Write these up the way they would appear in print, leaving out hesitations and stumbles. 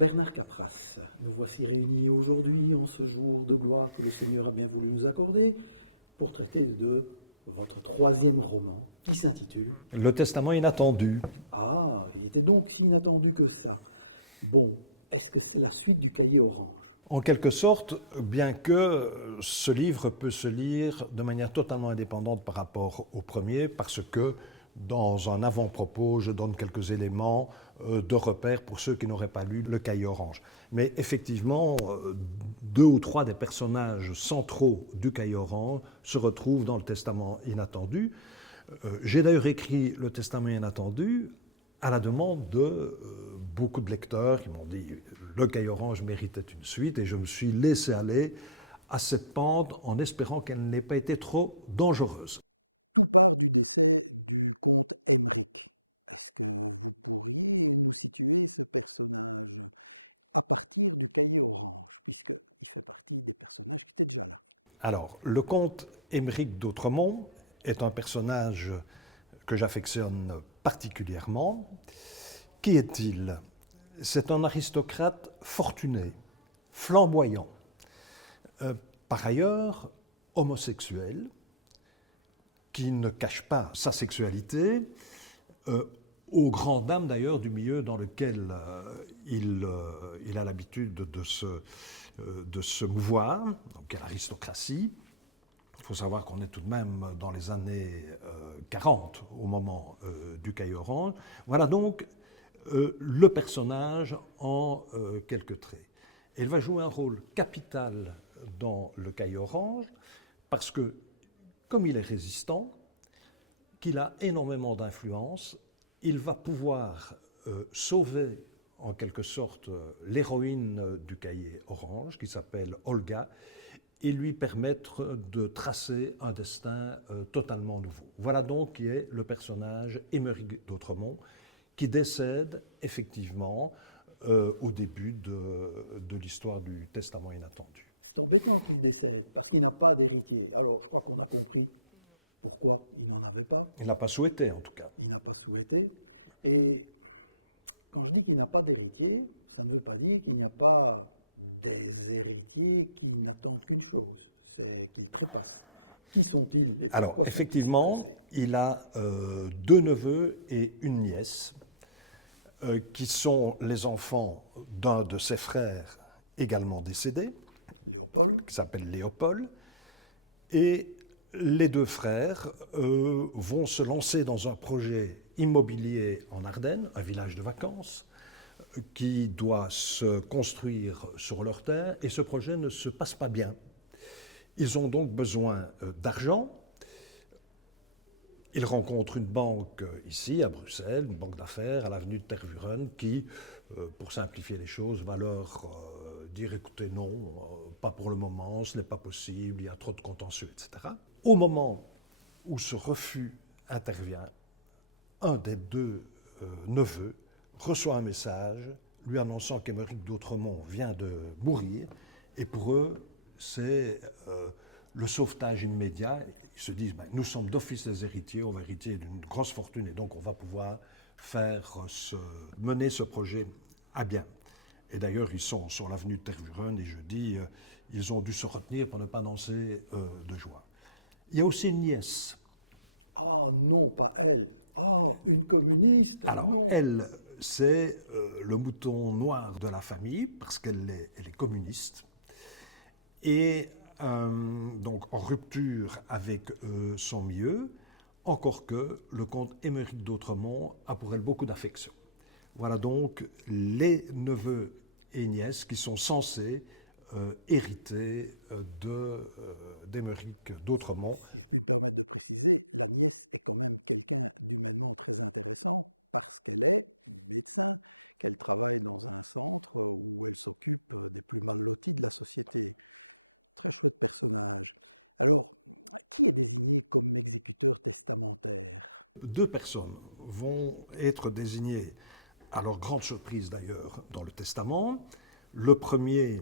Bernard Capras, nous voici réunis aujourd'hui en ce jour de gloire que le Seigneur a bien voulu nous accorder pour traiter de votre troisième roman qui s'intitule Le Testament inattendu. Ah, il était donc si inattendu que ça. Bon, est-ce que c'est la suite du Cahier orange? En quelque sorte, bien que ce livre peut se lire de manière totalement indépendante par rapport au premier, parce que dans un avant-propos, je donne quelques éléments de repère pour ceux qui n'auraient pas lu le Cahier orange. Mais effectivement, 2 ou 3 des personnages centraux du Cahier orange se retrouvent dans le Testament inattendu. J'ai d'ailleurs écrit le Testament inattendu à la demande de beaucoup de lecteurs qui m'ont dit le Cahier orange méritait une suite, et je me suis laissé aller à cette pente en espérant qu'elle n'ait pas été trop dangereuse. Alors, le comte Émeric d'Outremont est un personnage que j'affectionne particulièrement. Qui est-il? C'est un aristocrate fortuné, flamboyant, par ailleurs homosexuel, qui ne cache pas sa sexualité, aux grandes dames d'ailleurs du milieu dans lequel il a l'habitude de se mouvoir, donc l'aristocratie. Il faut savoir qu'on est tout de même dans les années 40 au moment du Cahier orange. Voilà donc le personnage en quelques traits. Il va jouer un rôle capital dans le Cahier orange parce que, comme il est résistant, qu'il a énormément d'influence, il va pouvoir sauver en quelque sorte l'héroïne du Cahier orange, qui s'appelle Olga, et lui permettre de tracer un destin totalement nouveau. Voilà donc qui est le personnage Émeric d'Outremont, qui décède effectivement au début de l'histoire du Testament inattendu. C'est embêtant qu'il décède, parce qu'il n'a pas d'héritier. Alors, je crois qu'on a compris pourquoi il n'en avait pas. Il n'a pas souhaité, en tout cas. Il n'a pas souhaité. Et quand je dis qu'il n'a pas d'héritier, ça ne veut pas dire qu'il n'y a pas des héritiers qui n'attendent qu'une chose, c'est qu'ils trépassent. Qui sont-ils? Alors, effectivement, il a 2 neveux et une nièce, qui sont les enfants d'un de ses frères également décédé, qui s'appelle Léopold. Et les 2 frères vont se lancer dans un projet immobilier en Ardennes, un village de vacances, qui doit se construire sur leur terre, et ce projet ne se passe pas bien. Ils ont donc besoin d'argent. Ils rencontrent une banque ici, à Bruxelles, une banque d'affaires, à l'avenue de Tervuren, qui, pour simplifier les choses, va leur dire « écoutez, non, pas pour le moment, ce n'est pas possible, il y a trop de contentieux, etc. » Au moment où ce refus intervient, un des 2 neveux reçoit un message lui annonçant qu'Émeric d'Outremont vient de mourir, et pour eux, c'est le sauvetage immédiat. Ils se disent, nous sommes d'office les héritiers, on va hériter d'une grosse fortune, et donc on va pouvoir mener ce projet à bien. Et d'ailleurs, ils sont sur l'avenue de Tervuren, et je dis, ils ont dû se retenir pour ne pas danser de joie. Il y a aussi une nièce. Ah non, pas elle. Ah, une communiste. Alors, non. elle, c'est le mouton noir de la famille, parce qu'elle est communiste, et donc en rupture avec son milieu, encore que le comte Émeric d'Outremont a pour elle beaucoup d'affection. Voilà donc les neveux et nièces qui sont censés hériter d'Émeric d'Outremont. Deux personnes vont être désignées, à leur grande surprise d'ailleurs, dans le Testament. Le premier,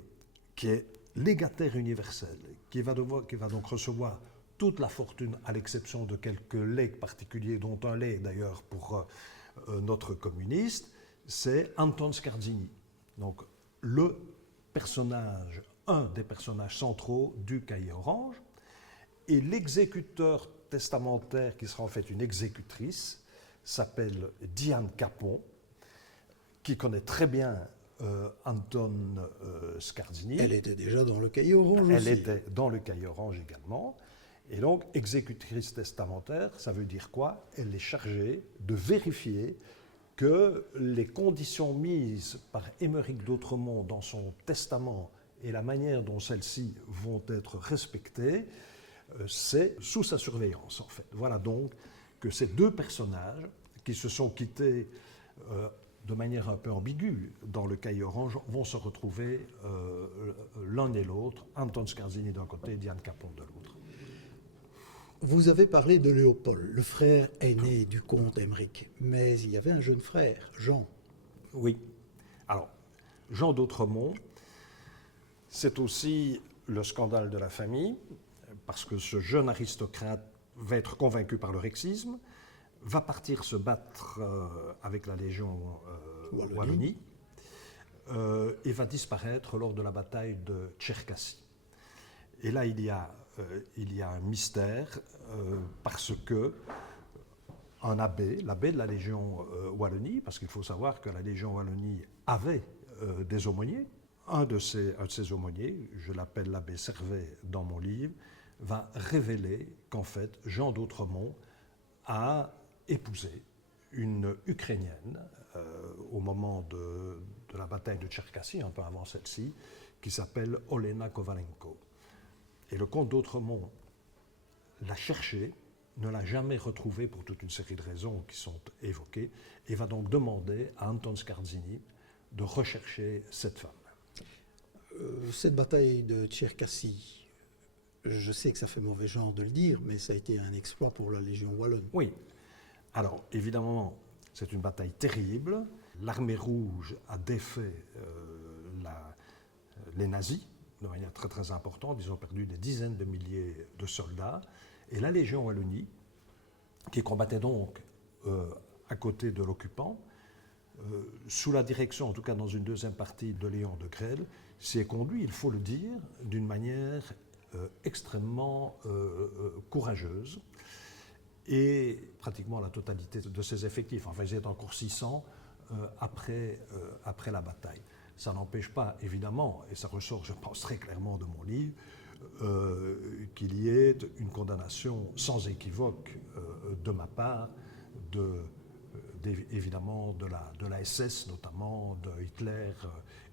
qui est légataire universel, qui va donc recevoir toute la fortune, à l'exception de quelques legs particuliers, dont un leg d'ailleurs pour notre communiste, c'est Anton Scarzini. donc le personnage, un des personnages centraux du cahier orange, et l'exécuteur testamentaire, qui sera en fait une exécutrice, s'appelle Diane Capon, qui connaît très bien Anton Scarzini. Elle était déjà dans le cahier orange Elle aussi. était dans le cahier orange également. Et donc, exécutrice testamentaire, ça veut dire quoi? Elle est chargée de vérifier que les conditions mises par Émeric d'Autremont dans son testament et la manière dont celles-ci vont être respectées, c'est sous sa surveillance, en fait. Voilà donc que ces deux personnages qui se sont quittés de manière un peu ambiguë dans le cahier orange vont se retrouver l'un et l'autre, Anton Scarzini d'un côté et Diane Capon de l'autre. Vous avez parlé de Léopold, le frère aîné du comte Émeric, mais il y avait un jeune frère, Jean. Oui. Alors, Jean d'Autremont, c'est aussi le scandale de la famille, parce que ce jeune aristocrate va être convaincu par le rexisme, va partir se battre avec la Légion Wallonie et va disparaître lors de la bataille de Tcherkassy. Et là, il y a un mystère parce que un abbé, l'abbé de la Légion Wallonie, parce qu'il faut savoir que la Légion Wallonie avait des aumôniers, un de ces aumôniers, je l'appelle l'abbé Servet dans mon livre, va révéler qu'en fait, Jean d'Autremont a épousé une Ukrainienne au moment de la bataille de Tcherkassy, un peu avant celle-ci, qui s'appelle Olena Kovalenko. Et le comte d'Autremont l'a cherchée, ne l'a jamais retrouvée pour toute une série de raisons qui sont évoquées, et va donc demander à Anton Scarzini de rechercher cette femme. Cette bataille de Tcherkassy, je sais que ça fait mauvais genre de le dire, mais ça a été un exploit pour la Légion wallonne. Oui. Alors, évidemment, c'est une bataille terrible. L'armée rouge a défait les nazis de manière très très importante. Ils ont perdu des dizaines de milliers de soldats. Et la Légion Wallonie, qui combattait donc à côté de l'occupant, sous la direction, en tout cas dans une deuxième partie de Léon de Grelle, s'y est conduit, il faut le dire, d'une manière extrêmement courageuse. Et pratiquement la totalité de ses effectifs, enfin ils étaient encore 600 après la bataille. Ça n'empêche pas, évidemment, et ça ressort, je pense, très clairement de mon livre, qu'il y ait une condamnation sans équivoque de ma part, évidemment de la SS, notamment de Hitler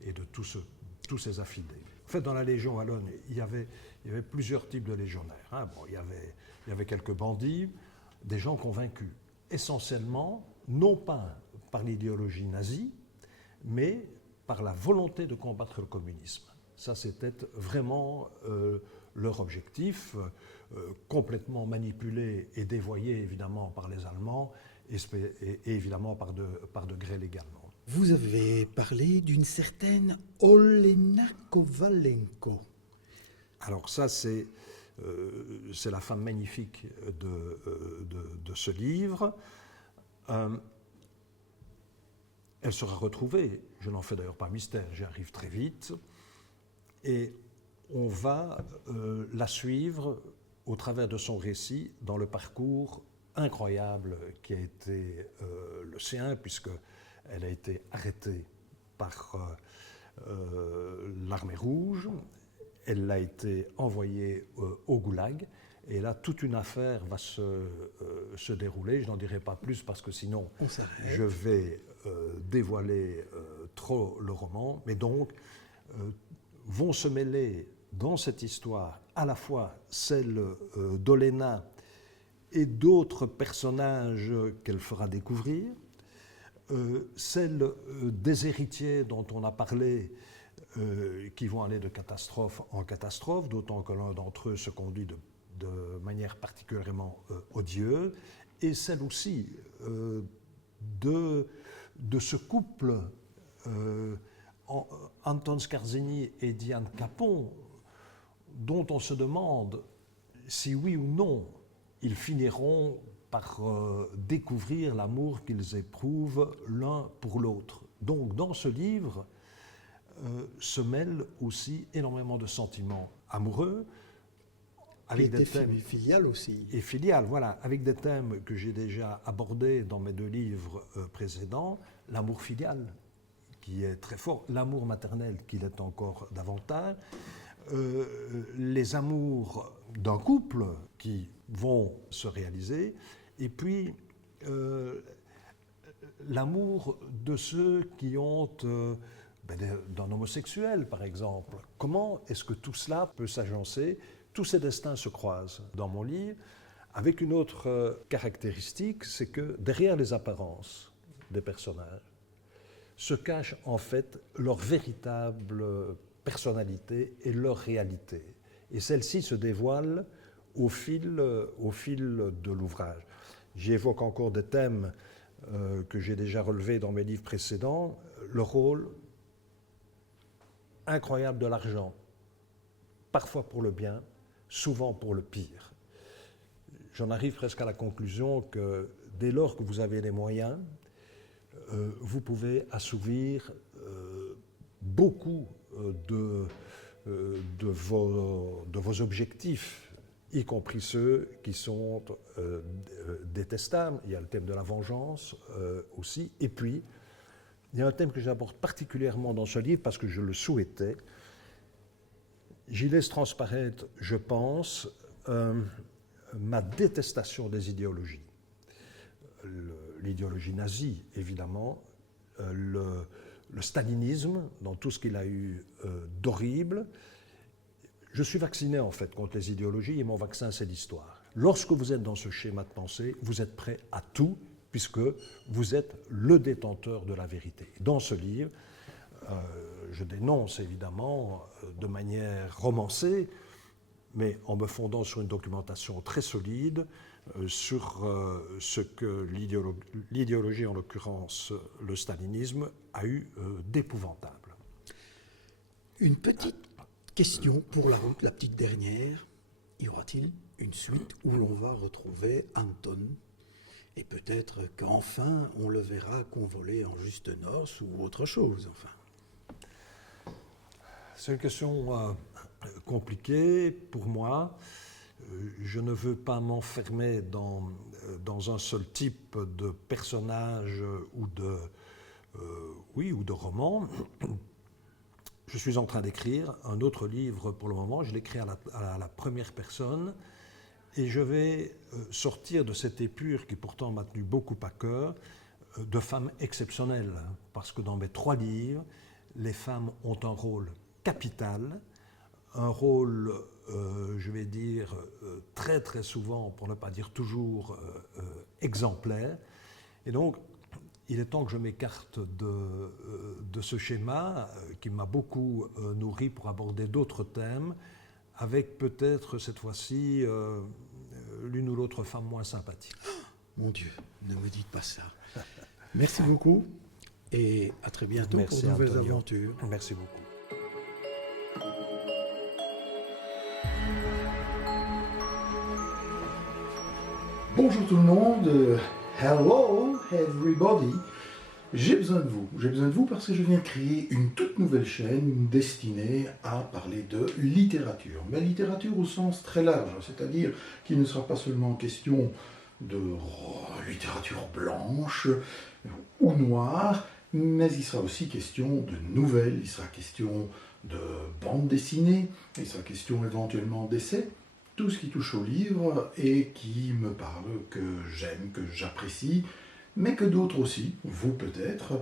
et de tous ses affidés. En fait, dans la Légion wallonne, il y avait plusieurs types de légionnaires. Hein. Bon, il y avait quelques bandits, des gens convaincus, essentiellement, non pas par l'idéologie nazie, mais par la volonté de combattre le communisme. Ça, c'était vraiment leur objectif, complètement manipulé et dévoyé, évidemment, par les Allemands et évidemment par de Grelle également. Vous avez parlé d'une certaine Olena Kovalenko. Alors ça, c'est la femme magnifique de ce livre. Elle sera retrouvée, je n'en fais d'ailleurs pas mystère, j'y arrive très vite, et on va la suivre au travers de son récit dans le parcours incroyable qui a été le sien, puisqu'elle a été arrêtée par l'armée rouge, elle a été envoyée au goulag, et là toute une affaire va se dérouler. Je n'en dirai pas plus parce que sinon je vais dévoiler trop le roman, mais donc vont se mêler dans cette histoire à la fois celle d'Olena et d'autres personnages qu'elle fera découvrir, celle des héritiers dont on a parlé, qui vont aller de catastrophe en catastrophe, d'autant que l'un d'entre eux se conduit de manière particulièrement odieuse, et celle aussi de ce couple Anton Scarzini et Diane Capon, dont on se demande si oui ou non ils finiront par découvrir l'amour qu'ils éprouvent l'un pour l'autre. Donc dans ce livre, se mêlent aussi énormément de sentiments amoureux, avec des thèmes filiales aussi. Et filiales, voilà, avec des thèmes que j'ai déjà abordés dans mes 2 livres précédents, l'amour filial, qui est très fort, l'amour maternel, qui l'est encore davantage, les amours d'un couple qui vont se réaliser, et puis l'amour de ceux qui ont d'un homosexuel, par exemple. Comment est-ce que tout cela peut s'agencer? Tous ces destins se croisent dans mon livre, avec une autre caractéristique, c'est que derrière les apparences des personnages se cache en fait leur véritable personnalité et leur réalité. Et celle-ci se dévoile au fil de l'ouvrage. J'y évoque encore des thèmes que j'ai déjà relevés dans mes livres précédents, le rôle incroyable de l'argent, parfois pour le bien, souvent pour le pire. J'en arrive presque à la conclusion que dès lors que vous avez les moyens, vous pouvez assouvir beaucoup de vos objectifs, y compris ceux qui sont détestables. Il y a le thème de la vengeance aussi. Et puis, il y a un thème que j'aborde particulièrement dans ce livre parce que je le souhaitais. J'y laisse transparaître, je pense, ma détestation des idéologies. L'idéologie nazie, évidemment, le stalinisme, dans tout ce qu'il a eu d'horrible. Je suis vacciné, en fait, contre les idéologies, et mon vaccin, c'est l'histoire. Lorsque vous êtes dans ce schéma de pensée, vous êtes prêt à tout, puisque vous êtes le détenteur de la vérité. Dans ce livre, je dénonce, évidemment, de manière romancée, mais en me fondant sur une documentation très solide, sur ce que l'idéologie, en l'occurrence le stalinisme, a eu d'épouvantable. Une petite question pour la route, la petite dernière. Y aura-t-il une suite où l'on va retrouver Anton? Et peut-être qu'enfin on le verra convoler en juste noces ou autre chose, enfin. C'est une question compliquée pour moi. Je ne veux pas m'enfermer dans un seul type de personnage ou de roman. Je suis en train d'écrire un autre livre pour le moment. Je l'écris à la première personne et je vais sortir de cette épure qui pourtant m'a tenu beaucoup à cœur de femmes exceptionnelles. Parce que dans mes 3 livres, les femmes ont un rôle capital, un rôle, je vais dire, très très souvent, pour ne pas dire toujours, exemplaire. Et donc, il est temps que je m'écarte de ce schéma qui m'a beaucoup nourri pour aborder d'autres thèmes, avec peut-être cette fois-ci l'une ou l'autre femme moins sympathique. Mon Dieu, ne me dites pas ça. Merci beaucoup et à très bientôt. Merci, pour de nouvelles Antonio. aventures. Merci beaucoup. Bonjour tout le monde, hello everybody. J'ai besoin de vous parce que je viens de créer une toute nouvelle chaîne destinée à parler de littérature, mais littérature au sens très large, c'est-à-dire qu'il ne sera pas seulement question de littérature blanche ou noire, mais il sera aussi question de nouvelles, il sera question de bande dessinée, il sera question éventuellement d'essais, tout ce qui touche au livre et qui me parle, que j'aime, que j'apprécie, mais que d'autres aussi, vous peut-être,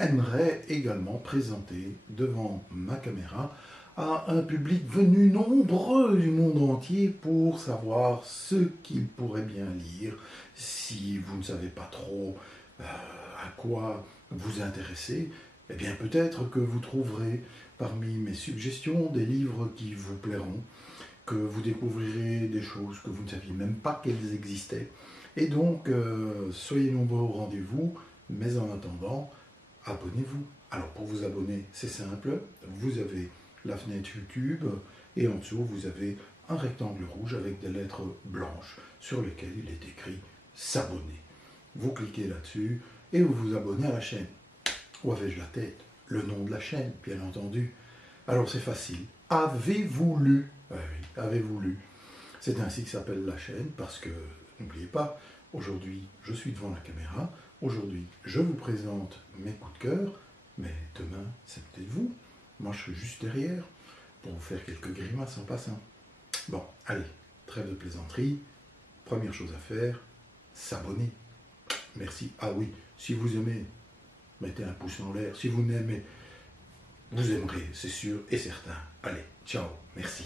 aimeraient également présenter devant ma caméra à un public venu nombreux du monde entier pour savoir ce qu'il pourrait bien lire si vous ne savez pas trop à quoi vous intéresser. Eh bien peut-être que vous trouverez parmi mes suggestions des livres qui vous plairont, que vous découvrirez des choses que vous ne saviez même pas qu'elles existaient. Et donc, soyez nombreux au rendez-vous, mais en attendant, abonnez-vous. Alors, pour vous abonner, c'est simple. Vous avez la fenêtre YouTube et en dessous, vous avez un rectangle rouge avec des lettres blanches sur lesquelles il est écrit « S'abonner ». Vous cliquez là-dessus et vous vous abonnez à la chaîne. Où avais-je la tête? le nom de la chaîne, bien entendu. Alors c'est facile. Avez-vous lu? Oui, avez-vous lu? C'est ainsi que s'appelle la chaîne, parce que, n'oubliez pas, aujourd'hui, je suis devant la caméra, aujourd'hui, je vous présente mes coups de cœur, mais demain, c'est peut-être vous. Moi, je suis juste derrière, pour vous faire quelques grimaces en passant. Bon, allez, trêve de plaisanterie. Première chose à faire, s'abonner. Merci. Ah oui, si vous aimez, mettez un pouce en l'air. Si vous n'aimez, vous aimerez, c'est sûr et certain. Allez, ciao, merci.